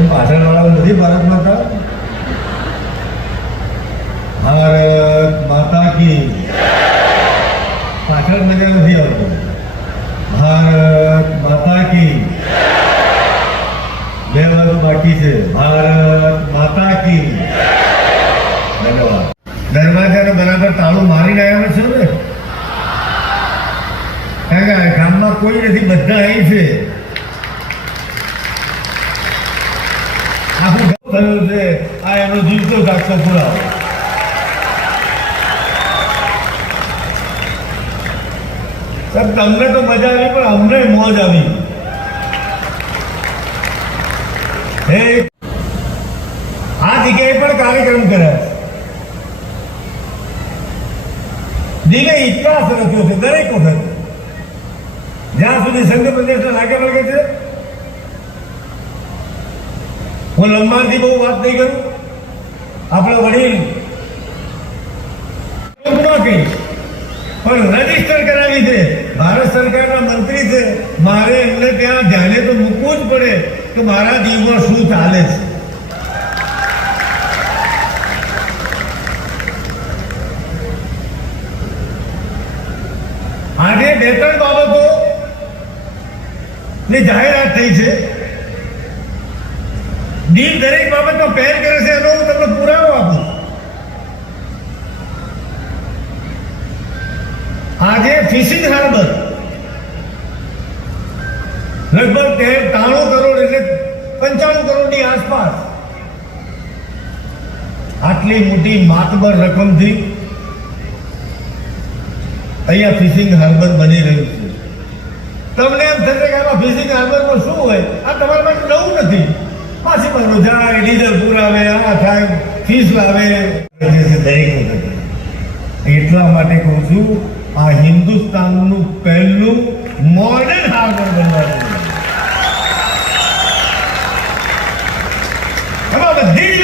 કેમ પાછળ વાળા નથી ભારત માતા? ભારત માતા કી. પાછળ મજા નથી આવતો. ભારત માતા કી. બે વારો બાકી છે. ભારત માતા કી. ધન્યવાદ. દરવાજાને બરાબર તાળું મારીને આવ્યા છો ને? કારણ કે ગામમાં કોઈ નથી, બધા અહીં છે આખું ગામ થયું છે. આ એનો જીવતો સાક્ષો પુરાવો. તમને તો મજા આવી, પણ અમને મોજ આવી. હે? આ જગ્યાએ પણ કાર્યક્રમ કર્યા દિને ઇતિહાસ રચ્યો છે દરેક વખત. જ્યાં સુધી સંઘ પ્રદેશના લાગે લાગે છે હું લંબાણથી બહુ વાત નહીં કરું. આપણા વડીલ પણ રજિસ્ટર કરાવી છે. ભારત સરકારના મંત્રી છે. મારે એમને ત્યાં ધ્યાને તો મૂકવું જ પડે કે મારા જીવમાં શું ચાલે છે. આજે બે ત્રણ બાબતો ની જાહેરાત થઈ છે. દીવ દરેક બાબતમાં પહેલ કરે છે એનો હું તમને પુરાવો આપું. આજે ફિશિંગ હાર્બર લગભગ તે ત્રાણું કરોડ એટલે પંચાણું કરોડની આસપાસ આટલી મોટી માતબર રકમથી અહીંયા ફિશિંગ હાર્બર બની રહ્યું છે. તમને એમ થશે કે આમાં ફિશિંગ હાર્બરમાં શું હોય? આ તમારા માટે નવું નથી. માછીમારો જાય ડીઝલ પુરાવે, આ થાય, ફીસ લાવે. દરેક એટલા માટે કહું છું, આ હિન્દુસ્તાનનું પહેલું મોડર્ન હાર્બર બનવાનું બધી જ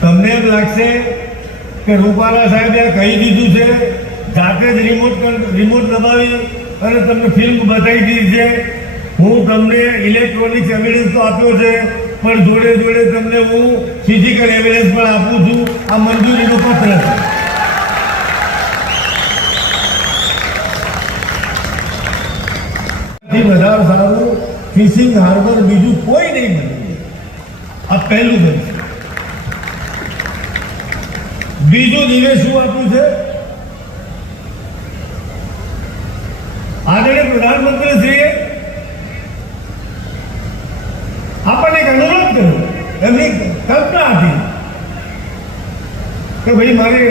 તમને એમ લાગશે કે રૂપાલા સાહેબે કહી દીધું છે, જાતે જ રિમોટ રિમોટ દબાવી અને તમને ફિલ્મ બતાવી દીધી છે. હું તમને ઇલેક્ટ્રોનિક એવિડન્સ તો આપ્યો છે, પણ જોડે જોડે તમને હું ફિઝિકલ એવિડન્સ પણ આપું છું. આ મંજૂરીનો પત્ર છે. વધારે સારું ફિશિંગ હાર્બર બીજું કોઈ નહીં બન્યું. આ પહેલું બનશે બીજું દિવે શું આપ્યું છે? આદરણીય પ્રધાનમંત્રીશ્રીએ આપણને એક અનુરોધ કર્યો એમની કલ્પના હતી કે ભાઈ મારે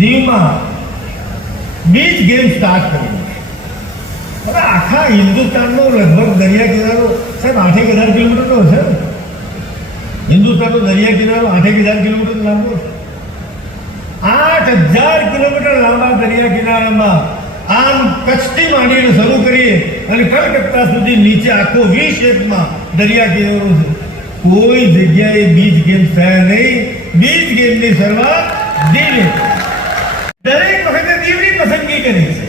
દીવમાં બીચ ગેમ સ્ટાર્ટ કરવી હવે આખા હિન્દુસ્તાનનો લગભગ દરિયા કિનારો સાહેબ, આઠેક હજાર કિલોમીટરનો છે ને? હિન્દુસ્તાનનો દરિયા કિનારો આઠેક હજાર કિલોમીટર લાંબો છે. આઠ હજાર કિલોમીટર લાંબા દરિયા કિનારામાં આમ કચ્છથી માંડીને શરૂ કરીએ અને કલકત્તા સુધી નીચે આખો વી શેપમાં દરિયા કિનારો છે. કોઈ જગ્યાએ બીચ ગેમ થયા નહીં. બીચ ગેમની શરૂઆત દીવે દરેક વખતે દીવની પસંદગી કરી છે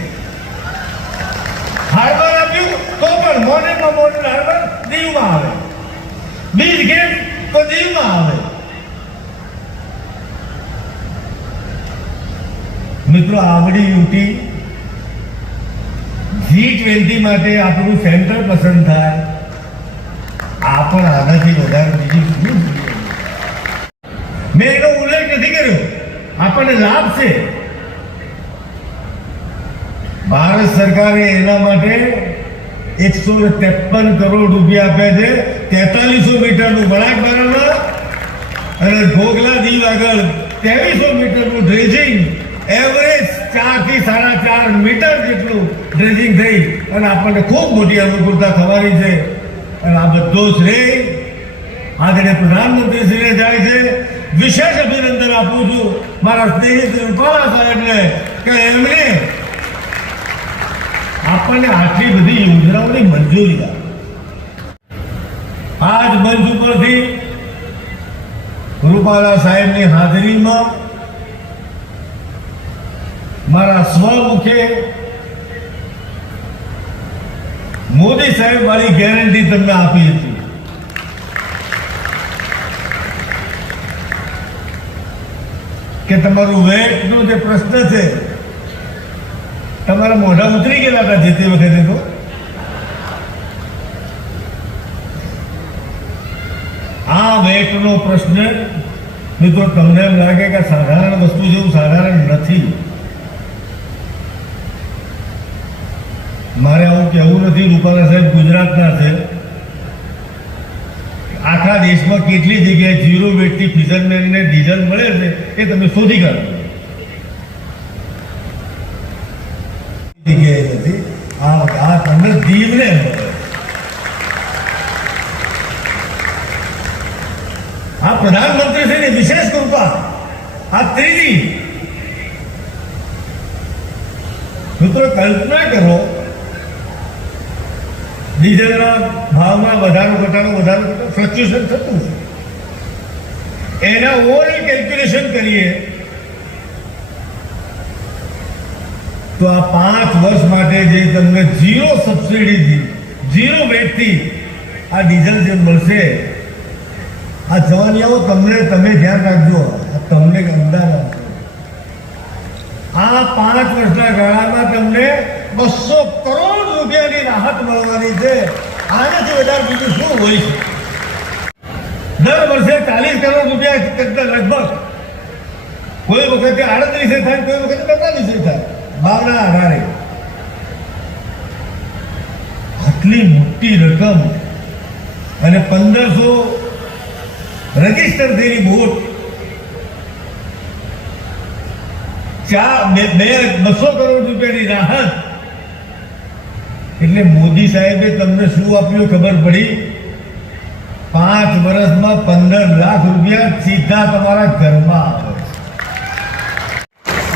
હાર્બર આપ્યું તો પણ મોડર્નમાં મોડર્ન હાર્બર દીવમાં આવે બીચ ગેમ તો દીવમાં આવે મિત્રો આવડી યુટી જી ટ્વેન્ટી માટે આપણું સેન્ટર પસંદ થાય આ પણ આનાથી વધારે બીજું શું જોઈએ? મેં એનો ઉલ્લેખ નથી કર્યો. આપણને લાભ છે. ભારત સરકારે એના માટે એકસો ને ત્રેપન કરોડ રૂપિયા આપ્યા છે. તેતાલીસો મીટરનું વળાંક બરાબર અને ઘોઘલા દીવ આગળ ત્રેવીસો મીટરનું ડ્રેજિંગ એવરેજ ચારથી સાડા ચાર મીટર જેટલું ડ્રેજિંગ થઈ અને આપણને ખૂબ મોટી અનુકૂળતા થવાની છે. અને આ બધો શ્રેય આદરણીય પ્રધાનમંત્રીશ્રીને જાય છે. વિશેષ અભિનંદન આપું છું. મારા સ્નેહિત રૂપાલા સાહેબને કે એમણે આપણને આટલી બધી યોજનાઓની મંજૂરી આજ મંચ ઉપરથી રૂપાલા સાહેબની હાજરીમાં મારા સ્વમુખે મોદી સાહેબ વાળી ગેરંટી તમને આપી હતી. કે તમારું વેટનો જે પ્રશ્ન છે. તમારા મોઢા ઉતરી ગયેલા હતા જે તે વખતે તો. આ વેટનો પ્રશ્ન, મિત્રો, તમને એમ લાગે કે સાધારણ વસ્તુ જેવું સાધારણ નથી. મારે આવું કહેવું નથી. રૂપાલા સાહેબ ગુજરાતના છે. આખા દેશમાં કેટલી જગ્યાએ ઝીરો વેટથી ફિઝરમેનને ડીઝલ મળે છે એ તમે શોધી કાઢો. જગ્યાએ નથી. આ આ તમને દીવને મળે. આ પ્રધાનમંત્રી છે ને વિશેષ કૃપા. આ ત્રીજી. મિત્રો કલ્પના કરો ડીઝલના ભાવમાં વધારો, ઘટાડો, વધારો ફ્લક્ચ્યુએશન થતું છે એના ઓવરઓલ કેલ્ક્યુલેશન કરીએ તો આ પાંચ વર્ષ માટે જે તમને ઝીરો સબસિડીથી ઝીરો વેટથી આ ડીઝલ જે મળશે, આ જવાનિયાઓ તમને, તમે ધ્યાન રાખજો તમને અંદાજ આપજો આ પાંચ વર્ષના ગાળામાં તમને બસો કરોડ રાહત મળવાની છે. આનાથી વધારે બીજું શું હોય છે? દર વર્ષે ચાલીસ કરોડ રૂપિયા લગભગ કોઈ વખતે આડત્રીસે થાય, કોઈ વખતે બેતાલીસે થાય. ભાવના આધારે. આટલી મોટી રકમ અને પંદરસો રજિસ્ટર થયેલી બોટ. બે બે, બસો કરોડ રૂપિયાની રાહત એટલે મોદી સાહેબે તમને શું આપ્યું ખબર પડી? પાંચ વર્ષમાં પંદર લાખ રૂપિયા સીધા તમારા ઘરમાં આવે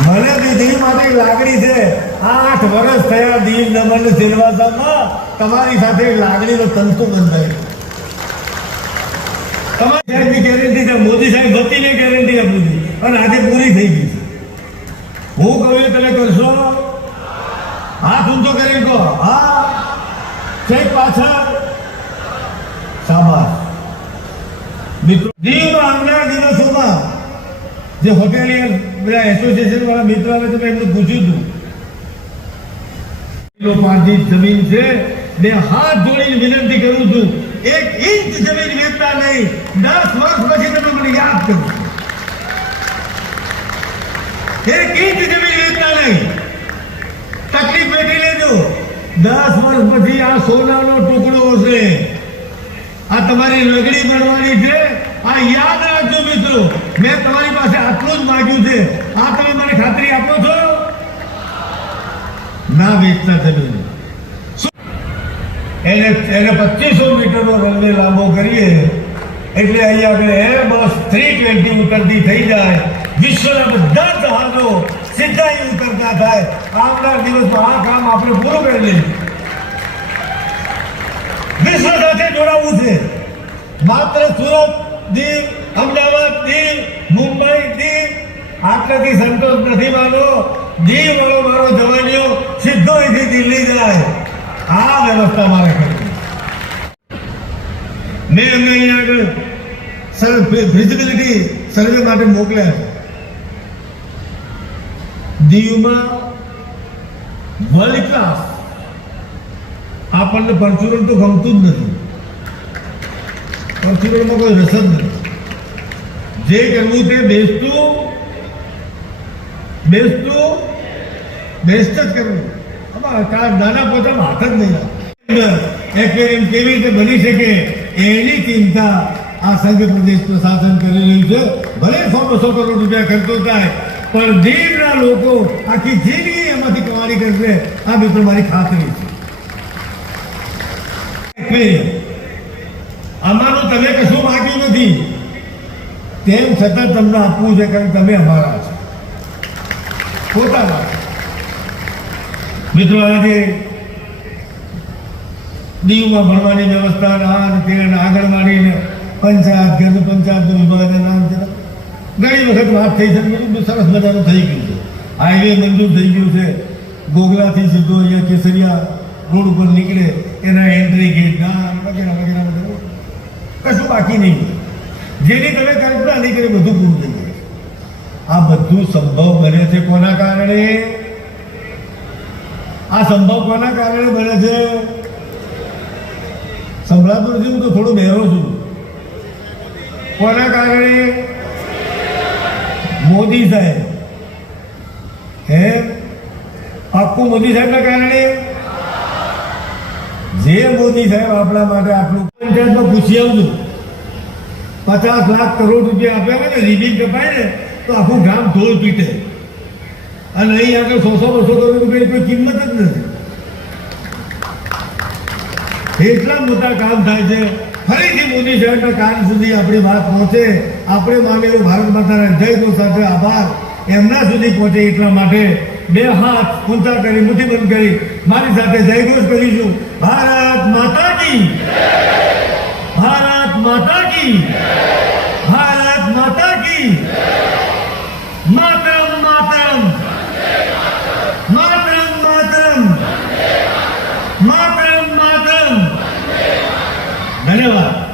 મને દીધી માટે લાગણી છે. આઠ વર્ષ થયા દીવ દમણ સિલવાસામાં તમારી સાથે લાગણીનો તંતુ બંધાય. તમારી સાહેબની ગેરંટી છે, મોદી સાહેબ વતીને ગેરંટી આપી હતી અને આજે પૂરી થઈ ગઈ છે. હું કહ્યું તમે કરશો? હાથ ઊંચો કરી કહો. હા. છે પાછળ. શાબાશ. મિત્રો દીવમાં આવનાર દિવસોમાં જે હોટેલિયર બધા એસોસિએશન વાળા મિત્રો આવે તો એમને પૂછ્યું હતું. કિલો પાંચની જમીન છે. બે હાથ જોડીને વિનંતી કરું છું, એક ઇંચ જમીન વેચતા નહીં. દસ વર્ષ પછી તમે મને યાદ કરો. એક ઇંચ જમીન વેચતા નહીં. તકલીફ વેઠી લેજો. દસ વર્ષ પછી આ સોનાનો ટુકડો હશે. આ તમારી લગડી બનવાની છે. આ યાદ રાખજો મિત્રો. મેં તમારી પાસે આટલું જ માગ્યું છે. આ તમે મને ખાતરી આપો છો? ના વેચતા જમીન એને એને પચીસો મીટરનો રનવે લાંબો કરીએ. એટલે અહીંયા આપણે એર બસ થ્રી ટ્વેન્ટી ઉતરતી થઈ જાય. વિશ્વના બધા જહાજો સીધા યુઝ કરતા થાય. આવનાર દિવસમાં આ કામ આપણે પૂરું કરી લઈએ. વિશ્વ સાથે જોડાવવું છે. માત્ર સુરત દીવ, અમદાવાદ દીવ, મુંબઈ દીવ. આટલાથી સંતોષ નથી માનો દીવ વાળો મારો જવાનીઓ સીધો અહીંથી દિલ્હી જાય. આ વ્યવસ્થા મારે કરવી મેં અમે અહીંયા આગળ ફિઝિબિલિટી સર્વે માટે મોકલ્યા છે. દીવમાં વર્લ્ડ ક્લાસ આપણને પરચુરણ તો ગમતું જ નથી. પરચુરણમાં કોઈ રસ જ નથી. જે કરવું તે બેસતું બેસતું બેસ્ટ જ કરવું. નાના પોતામાં હાથ જ નહીં એક્વેરિયમ કેવી રીતે બની શકે એની ચિંતા આ સંઘ પ્રદેશ પ્રશાસન કરી રહ્યું છે. ભલે સો બસો કરોડ રૂપિયા ખર્ચો થાય પણ દીવના લોકો આખી જિંદગી એમાંથી કમાણી કરશે. આ મિત્રો મારી ખાતરી છે. અમારું તમે કશું માગ્યું નથી. તેમ છતાં તમને આપવું છે કારણ તમે અમારા છો. પોતાના મિત્રો, આજે દીવમાં ભણવાની વ્યવસ્થા આગળ આ ને તે ને પંચાયત વિભાગના વિભાગ નામ છે ઘણી વખત વાત થઈ છે બધું સરસ મજાનું થઈ ગયું છે. હાઈવે મંજૂર થઈ ગયું છે. ગોગલાથી સીધો અહીંયા કેસરિયા રોડ ઉપર નીકળે, એના એન્ટ્રી ગેટ ના વગેરે વગેરે બધું કશું બાકી નહીં. જેની તમે કલ્પના નહીં કરી, બધું પૂરું થઈ ગયું આ બધું સંભવ બને છે કોના કારણે? આ સંભવ કોના કારણે બને છે? સંભળાતું નથી, હું તો થોડો બહેરો છું. કોના કારણે? મોદી સાહેબ હે પાક્કું મોદી સાહેબના કારણે જે મોદી સાહેબ આપણા માટે આટલું પંચાયતમાં પૂછી આવજો પચાસ લાખ કરોડ રૂપિયા આપ્યા ને રિબીન કપાય ને તો આખું ગામ ઢોલ પીટે અને અહીં આગળ સો સો બસો કરોડ રૂપિયાની કોઈ કિંમત જ નથી। એટલા મોટા કામ થાય છે ફરીથી મોદી સાહેબના કાન સુધી આપણી વાત પહોંચે. આપણે માનેલું ભારત માતાના જય સાથે આભાર. એમના સુધી પહોંચે એટલા માટે બે હાથ ઊંચા કરી મુઠ્ઠી બંધ કરી. મારી સાથે જયઘોષ કરીશું ભારત માતા કી ભારત માતા કી ભારત માતા કી માતરમ 내려와